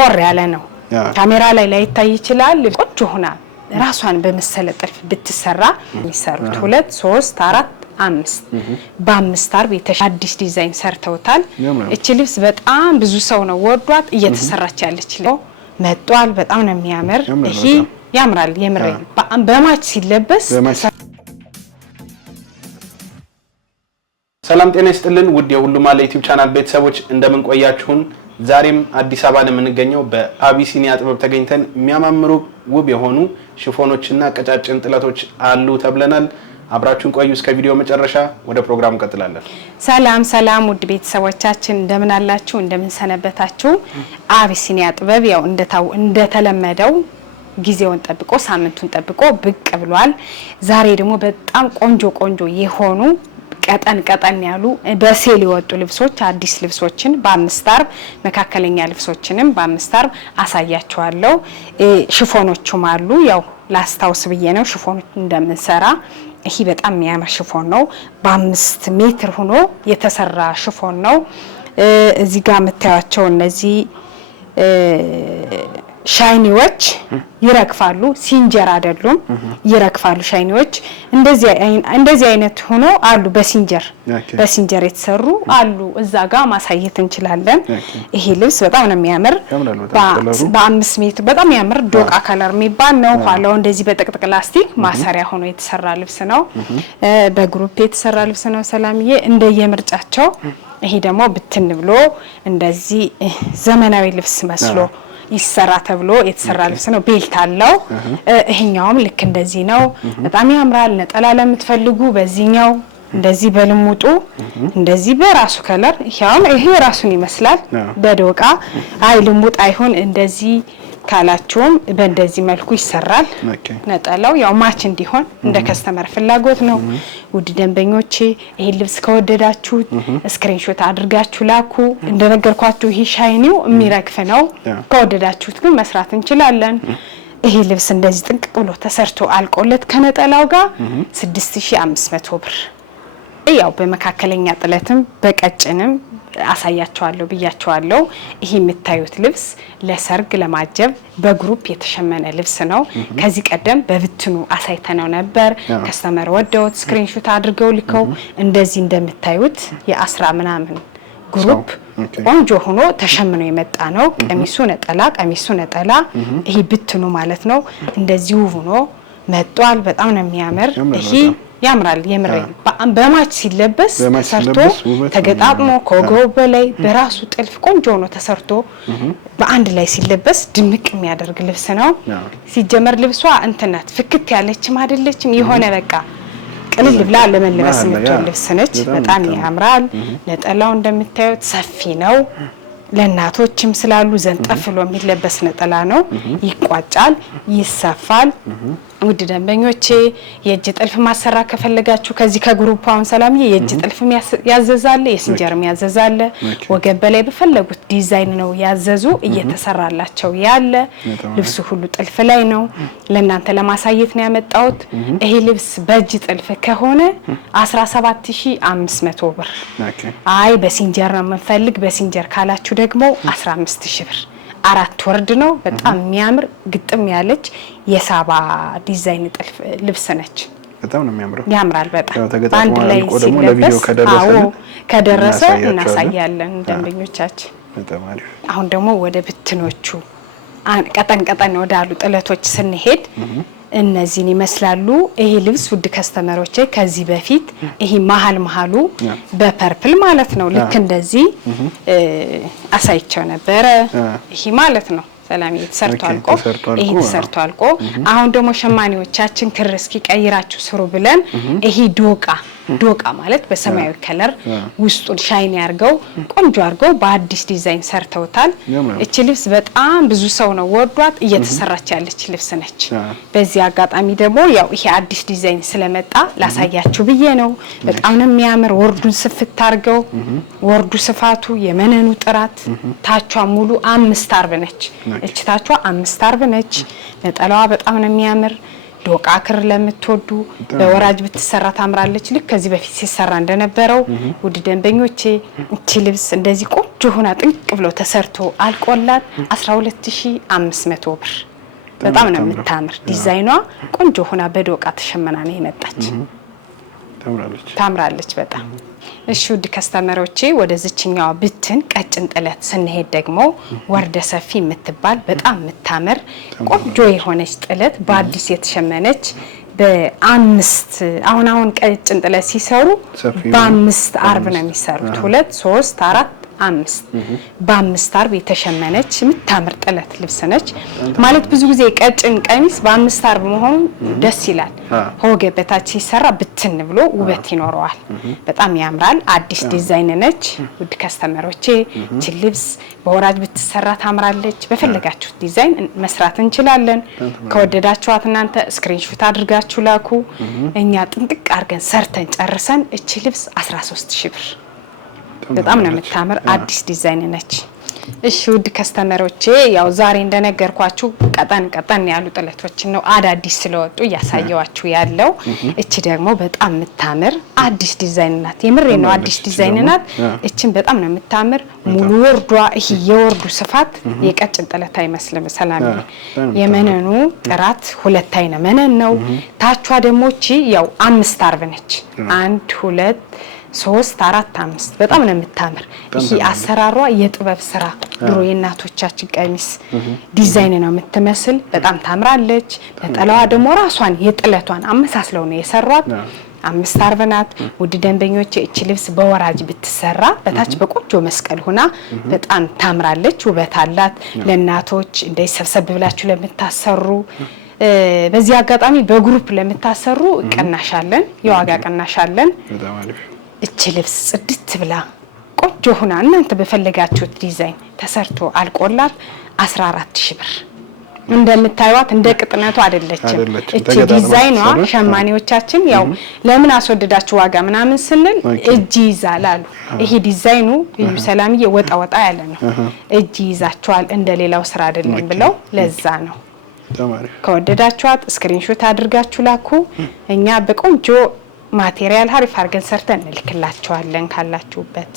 ጠቆር ያለ ነው ካሜራ ላይ ታይ ይችላል ቆንጆ ሆና ራሷን በመሰለ ጥልፍ ብትሰራ የሚሰሩት 2 3 4 5 በ5 አርብ አዲስ ዲዛይን ሰርተውታል እቺ ልብስ በጣም ብዙ ሰው ነው ወዷት እየተሰራች ያለች ነው መጥቷል በጣም ነው የሚያምር ይሄ ያምራል የምሬ በማች ሲለበስ ሰላም ጤና ይስጥልን ውድ የሁሉማለ ዩቲዩብ ቻናል ቤተሰቦች እንደምን ቆያችሁን ዛሬም አዲስ አበባ ለምንገኘው በአቢሲኒያ ጥበብ ተገኝተን የሚያማምሩ ውብ የሆኑ ሽፎኖችና ቀጫጭን ጥለቶች አሉ ተብለናል አብራችሁን ቆዩ እስከ ቪዲዮ መጨረሻ ወደ ፕሮግራሙ ቀጥላለን ሰላም ውድ ቤተሰቦቻችን እንደምን አላችሁ እንደምን ሰነበታችሁ አቢሲኒያ ጥበብ ያው እንደተለመደው ጊዜውን ጠብቆ ሳምንቱን ጠብቆ ብቅ ብሏል ዛሬ ደግሞ በጣም ቆንጆ የሆኑ ቀጠን ያሉ በሴል ይወጡ ልብሶች አዲስ ልብሶችን በ5 አርብ መካከለኛ ልብሶችንም በ5 አርብ አሳያችኋለሁ ሽፎኖቹም አሉ ያው ላስታውስ ብዬ ነው ሽፎኖች እንደምንሰራ ይሄ በጣም የሚያምር ሽፎን ነው በ5 ሜትር ሆኖ የተሰራ ሽፎን ነው እዚህ ጋር መታያቸው እነዚህ ሻይኒዎች ይረግፋሉ ሲንጀር አይደሉም ይረግፋሉ ሻይኒዎች እንደዚህ አይነት ሆኖ አሉ በሲንጀር የተሰሩ አሉ እዛ ጋር ማሳየት እንችላለን ይሄ ልብስ በጣም ነው የሚያምር በ5 ሜትር በጣም ያምር ዶቃ ከለር የሚባል ነው ኋላው እንደዚህ በጥቅጥቅ ላስቲክ ማሰሪያ ሆኖ የተሰራ ልብስ ነው በግሩፕ የተሰራ ልብስ ነው ሰላምዬ እንደየምርጫቸው ይሄ ደግሞ ብትን ብሎ እንደዚህ ዘመናዊ ልብስ መስሎ ይሰራ ተብሎ የተሰራ ልብስ ነው ቤልት አለው ይሄኛውም ልክ እንደዚህ ነው በጣም ያምራል ነጠላ ለምትፈልጉ በዚህኛው እንደዚህ በልሙጡ እንደዚህ በራሱ ከለር ይሄ ራሱን ይመስላል በዶቃ አይ ልሙጥ አይሆን እንደዚህ ካላችሁም በእንደዚህ መልኩ ይሰራል ነጠላው ያው ማች እንዲሆን እንደ ከስተመር ፍላጎት ነው ውድ ደንበኞቼ ይሄ ልብስ ከወደዳችሁ ስክሪንሾት አድርጋችሁ ላኩ እንደነገርኳችሁ ይሄ ሻይኒው የሚረግፍ ነው ከወደዳችሁት ግን መስራት እንችላለን ይሄ ልብስ እንደዚህ ጥንቅቅ ብሎ ተሰርቶ አልቆለት ከነጠላው ጋር 6500 ብር ያው በመካከለኛ ጥለትም በቀጭንም አሳያቸዋለሁ ብያቸዋለሁ ይሄ የምታዩት ልብስ ለሰርግ ለማጀብ በግሩፕ የተሸመነ ልብስ ነው ከዚህ ቀደም በብትኑ አሳይተነው ነበር ከስተመር ወደውት ስክሪንሾት አድርገው ልከው እንደዚህ እንደምታዩት የ10 ምናምን ግሩፕ ቆንጆ ሆኖ ተሸምኖ የመጣ ነው ቀሚሱ ነጠላ ይሄ ብትኑ ማለት ነው እንደዚህ ሆኖ መጥቷል በጣም ነው የሚያምር ይሄ ያምራል የምሬ በማች ሲለበስ ተሰርቶ ተገጣጥሞ ከወገቡ በላይ በራሱ ጥልፍ ቆንጆ ነው ተሰርቶ በአንድ ላይ ሲለበስ ድምቅ የሚያደርግ ልብስ ነው ሲጀመር ልብሷ እንትናት ፍክት ያለችም አይደለችም የሆነ በቃ ቅልል ብላ ለመልበስ የምትሆን ልብስ ነች በጣም ያምራል ነጠላው እንደምታዩት ሰፊ ነው ለናቶችም ስላሉ ዘንጠፍሎ የሚለበስ ነጠላ ነው ይቋጫል ይሰፋል ውድ ደንበኞቼ የእጅ ጥልፍ ማሰራ ከፈለጋችሁ ከዚህ ከግሩፕ አሁን ሰላምዬ የእጅ ጥልፍ ያዘዛለ የሲንጀርም ያዘዛለ ወገብ በላይ በፈለጉት ዲዛይን ነው ያዘዙ እየተሰራላቸው ያለ ልብሱ ሁሉ ጥልፍ ላይ ነው ለእናንተ ለማሳየት ነው ያመጣሁት ይሄ ልብስ በእጅ ጥልፍ ከሆነ 17500 ብር አይ በሲንጀር ነው የምንፈልግ በሲንጀር ካላችሁ ደግሞ 15000 ብር 4 ወርድ ነው በጣም የሚያምር ግጥም ያለች የሳባ ዲዛይን ጥልፍ ልብስ ነች በጣም ነው የሚያምረው ያምራል በጣም አንድ ላይ ሲለበስ ከደረሰ እናሳያለን ደንበኞቻችን በጣም አሪፍ አሁን ደግሞ ወደ ብትኖቹ ቀጠን ወዳሉ ጥለቶች ስንሄድ እነዚህን ይመስላሉ ይሄ ልብስ ውድ ከስተመሮቼ ከዚህ በፊት ይሄ መሃሉ በፐርፕል ማለት ነው ልክ እንደዚህ አሳይቸው ነበር ይሄ ማለት ነው ሰላም ተሰርቶ አልቆ አሁን ደግሞ ሸማኔዎቻችን ክርስኪ ቀይራችሁ ስሩ ብለን ይሄ ዶቃ ማለት በሰማያዊ ከለር ውስጡን ሻይን ያርገው ቆንጆ አርገው በአዲስ ዲዛይን ሰርተውታል እቺ ልብስ በጣም ብዙ ሰው ነው ወዷት እየተሰራች ያለች ልብስ ነች በዚህ አጋጣሚ ደግሞ ያው ይሄ አዲስ ዲዛይን ስለመጣ ላሳያችሁ ብዬ ነው በጣም ነው የሚያምር ወርዱን ስፍት አርገው ወርዱ ስፋቱ የመነኑ ጥራት ታቿ ሙሉ 5 አርብ ነች እቺ ታቿ 5 አርብ ነች ነጠላዋ በጣም ነው የሚያምር ዶቃ ክር ለምትወዱ በወራጅ ብትሰራ ታምራለች። ልክ ከዚህ በፊት ሲሰራ እንደነበረው ውድ ደንበኞቼ እቺ ልብስ እንደዚህ ቆንጆ ሆና ጥንቅ ብሎ ተሰርቶ አልቆላት 12500 ብር። በጣም ነው የምታምር። ዲዛይኗ ቆንጆ ሆና በዶቃ ተሸመና ነው የመጣች። ታምራለች በጣም። እሺ ውድ ከስተመሮቼ ወደዚህኛው ብትን ቀጭን ጥለት ስንሄድ ደግሞ ወርደ ሰፊ የምትባል በጣም የምታምር ቆንጆ የሆነች ጥለት በአዲስ የተሸመነች በአምስት አሁን ቀጭን ጥለት ሲሰሩ በአምስት አርብ ነው የሚሰሩት 2 3 4 5 በአምስት አርብ የተሸመነች የምታምር ጥለት ልብስ ነች። ማለት ብዙ ጊዜ ቀጭን ቀሚስ በአምስት አርብ መሆኑ ደስ ይላል። ወገብ በታች ሲሰራ ብትን ብሎ ውበት ይኖረዋል። በጣም ያምራል። አዲስ ዲዛይን ነች። ውድ ከስተመሮቼ እቺ ልብስ በወራጅ ብትሰራ ታምራለች። በፈለጋችሁት ዲዛይን መስራት እንችላለን። ከወደዳችኋት እናንተ ስክሪንሾት አድርጋችሁ ላኩ። እኛ ጥንቅቅ አድርገን ሰርተን ጨርሰን እቺ ልብስ 13000 ብር። በጣም ነው የምታምር አዲስ ዲዛይን ነች። እሺ ውድ ከስተመሮቼ ያው ዛሬ እንደነገርኳችሁ ቀጠን ያሉ ጥለቶችን ነው አዳዲስ ስለወጡ ያሳየዋችሁ ያለው። እቺ ደግሞ በጣም የምታምር አዲስ ዲዛይን ናት። የምሬ ነው አዲስ ዲዛይን ናት። እቺን በጣም ነው የምታምር። ሙሉ ወርዷ ይሄ የወርዱ ስፋት የቀጭን ጥለት አይመስልም። ሰላም የመነኑ ጥራት 2 አይነ መነን ነው። ታቿ ደግሞ እቺ ያው 5 አርብ ነች። 1 2 3 4 5 በጣም ነው የምታምር። ይሄ አሰራሯ የጥበብ ስራ ድሮ የእናቶቻችን ቀሚስ ዲዛይን ነው የምትመስል። በጣም ታምራለች። ነጠላዋ ደግሞ ራሷን የጥለቷን አመሳስለው ነው የሰሯት። 5 አርብ ናት። ውድ ደንበኞቼ እቺ ልብስ በወራጅ ብትሰራ በታች በቆንጆ መስቀል ሆና በጣም ታምራለች። ውበት አላት። ለእናቶች እንደይሰብሰብ ብላችሁ ለምታሰሩ በዚህ አጋጣሚ በግሩፕ ለምታሰሩ ቅናሻለን፣ የዋጋ ቅናሻለን። እቺ ልብስ ጽድት ብላ ቆንጆ ሆና እናንተ በፈለጋችሁት ዲዛይን ተሰርቶ አልቆላት 14000 ብር። እንደምታዩት እንደ ቅጥነቱ አይደለችም። እቺ ዲዛይኗ ሸማኔዎቻችን ያው ለምን አስወደዳችሁ ዋጋ ምናምን ስንል እጅ ይዛላሉ። ይሄ ዲዛይኑ እዩ ሰላምዬ ወጣ ያለ ነው። እጅ ይዛቸዋል እንደሌላው ስራ አይደለም ብለው ለዛ ነው። ከወደዳችኋት ስክሪንሾት አድርጋችሁ ላኩ። እኛ በቆንጆ ማቴሪያል ሀሪፍ አድርገን ሰርተን እንልክላችኋለን ካላችሁበት።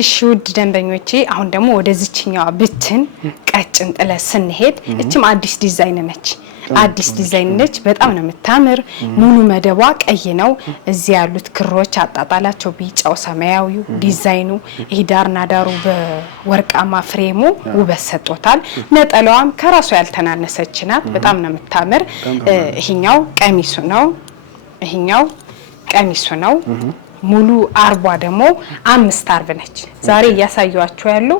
እሺ ውድ ደንበኞቼ አሁን ደግሞ ወደዚህኛው ብትን ቀጭን ጥለት ስንሄድ እቺም አዲስ ዲዛይን ነች። አዲስ ዲዛይን ነች። በጣም ነው የምታምር። ሙሉ መደቧ ቀይ ነው። እዚህ ያሉት ክሮች አጣጣላቸው ቢጫው፣ ሰማያዊው ዲዛይኑ ይሄ ዳርና ዳሩ በወርቃማ ፍሬሙ ውበት ሰጥቶታል። ነጠላዋም ከራሱ ያልተናነሰች ናት። በጣም ነው የምታምር። ይሄኛው ቀሚሱ ነው። ይሄኛው ቀሚሱ ነው። ሙሉ አርቧ ደግሞ 5 አርብ ነች። ዛሬ እያሳየዋችሁ ያሉ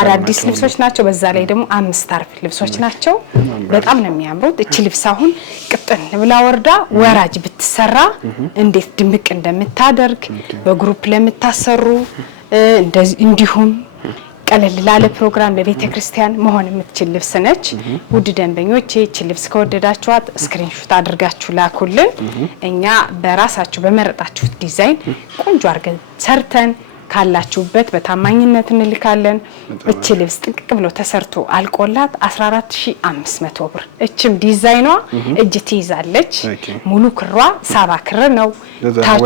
አዳዲስ ልብሶች ናቸው። በዛ ላይ ደግሞ 5 አርብ ልብሶች ናቸው። በጣም ነው የሚያምሩት። እቺ ልብስ አሁን ቅጥን ብላ ወርዳ ወራጅ ብትሰራ እንዴት ድምቅ እንደምታደርግ በግሩፕ ለምታሰሩ እንዲሁም ቀለል ላለ ፕሮግራም ለቤተ ክርስቲያን መሆን የምትችል ልብስ ነች። ውድ ደንበኞቼ እቺ ልብስ ከወደዳችኋት ስክሪንሾት አድርጋችሁ ላኩልን። እኛ በራሳችሁ በመረጣችሁት ዲዛይን ቆንጆ አድርገን ሰርተን ካላችሁበት በታማኝነት እንልካለን። እቺ ልብስ ጥንቅቅ ብሎ ተሰርቶ አልቆላት 14500 ብር። እቺም ዲዛይኗ እጅ ትይዛለች። ሙሉ ክሯ ሳባ ክር ነው። ታቹ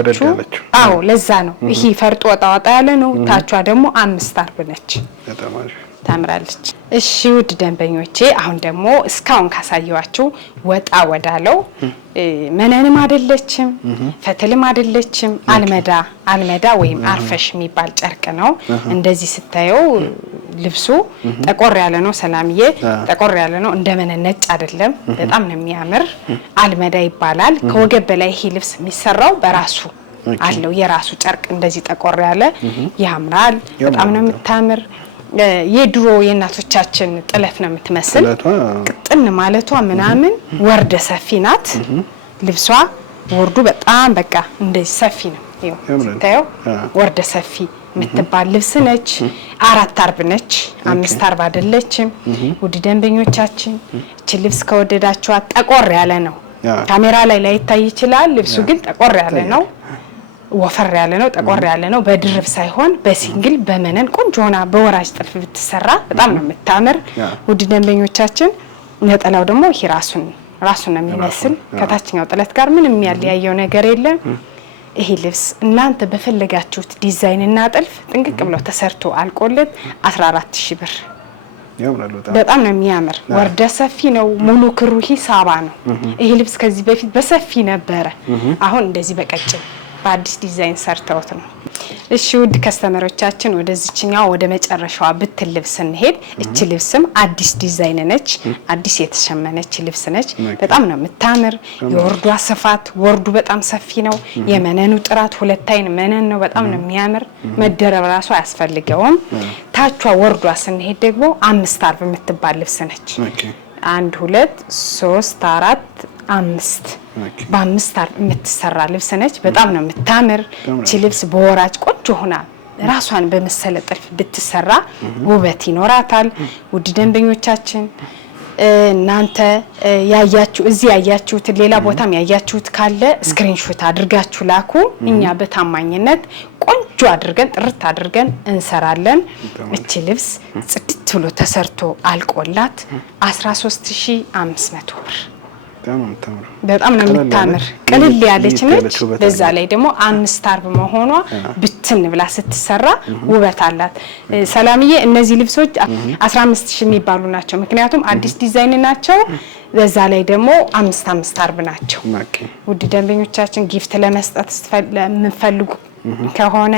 ለዛ ነው ይሄ ፈርጦ ወጣ ያለ ነው። ታቿ ደግሞ 5 አርብ ነች። ታምራለች። እሺ ውድ ደንበኞቼ አሁን ደግሞ እስካሁን ካሳየዋችሁ ወጣ ወዳለው መነንም አይደለችም፣ ፈትልም አይደለችም። አልመዳ ወይም አርፈሽ የሚባል ጨርቅ ነው። እንደዚህ ስታየው ልብሱ ጠቆር ያለ ነው። ሰላምዬ ጠቆር ያለ ነው። እንደ መነን ነጭ አይደለም። በጣም ነው የሚያምር። አልመዳ ይባላል። ከወገብ በላይ ይሄ ልብስ የሚሰራው በራሱ አለው የራሱ ጨርቅ እንደዚህ ጠቆር ያለ ያምራል። በጣም ነው የምታምር። የድሮ የእናቶቻችን ጥለት ነው የምትመስል። ቅጥን ማለቷ ምናምን ወርደ ሰፊ ናት። ልብሷ ወርዱ በጣም በቃ እንደዚህ ሰፊ ነው። ስታየው ወርደ ሰፊ የምትባል ልብስ ነች። 4 አርብ ነች፣ 5 አርብ አይደለችም። ውድ ደንበኞቻችን እቺ ልብስ ከወደዳችኋት ጠቆር ያለ ነው። ካሜራ ላይ ላይታይ ይችላል። ልብሱ ግን ጠቆር ያለ ነው። ወፈር ያለ ነው። ጠቆር ያለ ነው። በድርብ ሳይሆን በሲንግል በመነን ቆንጆ ሆና በወራጅ ጥልፍ ብትሰራ በጣም ነው የምታምር። ውድ ደንበኞቻችን ነጠላው ደግሞ ይሄ ራሱን ራሱን ነው የሚመስል ከታችኛው ጥለት ጋር ምንም የሚያለያየው ነገር የለም። ይሄ ልብስ እናንተ በፈለጋችሁት ዲዛይን እና ጥልፍ ጥንቅቅ ብለው ተሰርቶ አልቆለት 14000 ብር በጣም ነው የሚያምር። ወርደ ሰፊ ነው። ሙሉ ክሩ ሂሳባ ነው። ይሄ ልብስ ከዚህ በፊት በሰፊ ነበረ። አሁን እንደዚህ በቀጭን በአዲስ ዲዛይን ሰርተውት ነው። እሺ ውድ ከስተመሮቻችን ወደዚህኛው ወደ መጨረሻዋ ብትል ልብስ እንሄድ። እቺ ልብስም አዲስ ዲዛይን ነች። አዲስ የተሸመነች ልብስ ነች። በጣም ነው የምታምር። የወርዷ ስፋት ወርዱ በጣም ሰፊ ነው። የመነኑ ጥራት 2 አይን መነን ነው። በጣም ነው የሚያምር። መደረብ ራሱ አያስፈልገውም። ታቿ ወርዷ ስንሄድ ደግሞ 5 አርብ የምትባል ልብስ ነች። 1 2 3 4 5 በ5 አርብ የምትሰራ ልብስ ነች። በጣም ነው የምታምር። እቺ ልብስ በወራጅ ቆንጆ ሆና ራሷን በመሰለ ጥልፍ ብትሰራ ውበት ይኖራታል። ውድ ደንበኞቻችን እናንተ ያያችሁ እዚህ ያያችሁት ሌላ ቦታም ያያችሁት ካለ ስክሪንሾት አድርጋችሁ ላኩ። እኛ በታማኝነት ቆንጆ አድርገን ጥርት አድርገን እንሰራለን። እቺ ልብስ ጽድት ብሎ ተሰርቶ አልቆላት 13500 ብር በጣም ነው የምታምር። ቅልል ያለች ነች። በዛ ላይ ደግሞ 5 አርብ መሆኗ ብትን ብላ ስትሰራ ውበት አላት። ሰላምዬ እነዚህ ልብሶች 15000 የሚባሉ ናቸው። ምክንያቱም አዲስ ዲዛይን ናቸው። በዛ ላይ ደግሞ 5 አርብ ናቸው። ውድ ደንበኞቻችን ጊፍት ለመስጠት ለምንፈልጉ ከሆነ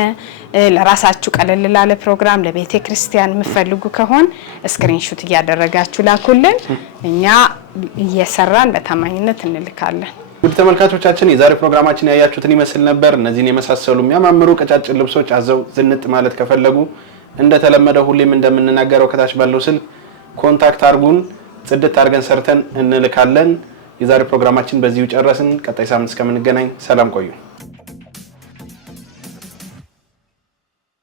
ለራሳችሁ ቀለል ላለ ፕሮግራም ለቤተ ክርስቲያን የምትፈልጉ ከሆነ ስክሪንሾት እያደረጋችሁ ላኩልን። እኛ እየሰራን በታማኝነት እንልካለን። ውድ ተመልካቾቻችን የዛሬ ፕሮግራማችን ያያችሁትን ይመስል ነበር። እነዚህን የመሳሰሉ የሚያማምሩ ቀጫጭን ልብሶች አዘው ዝንጥ ማለት ከፈለጉ እንደተለመደው ሁሌም እንደምንናገረው ከታች ባለው ስልክ ኮንታክት አርጉን። ጽድት አድርገን ሰርተን እንልካለን። የዛሬ ፕሮግራማችን በዚሁ ጨረስን። ቀጣይ ሳምንት እስከምንገናኝ ሰላም ቆዩ።